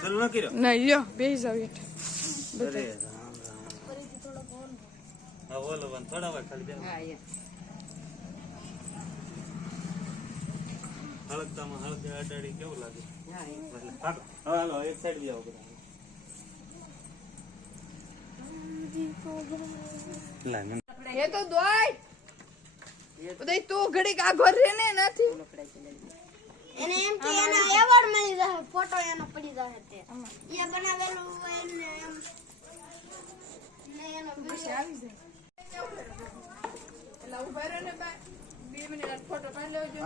ચાલ ન કર્યો નહીં લ્યો બેસી જાવ હેઠ. અરે રામ રામ હા બોલો બન થોડા વાર ખાલી બેન હળકતામાં હળકે અડાડી કેવું લાગે એટલે પાડો હવે હાલો એક સાઈડ બી આવો બધા એ તો દોય ઉદય તું ઘડીક આગળ રે ને નથી એને એમ કે એનો એવોર્ડ મળી જાય ફોટો એનો પડી જાય તે એ બનાવેલું એને એમ ને એનો પછી આવી જાય એટલે ઉભા રહે ને બા 2 મિનિટ ફોટો પાડી લેજો.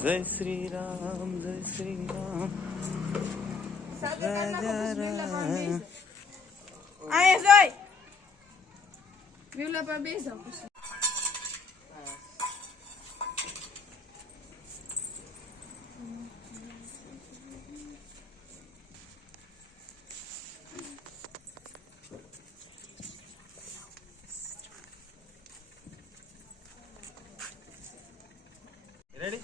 જય શ્રી રામ જય શ્રી રામ સાથે કાઢ નાખો પછી વિવલા પર બેસી આયા જોઈ વિવલા પર બેસી જાવ પછી રેડી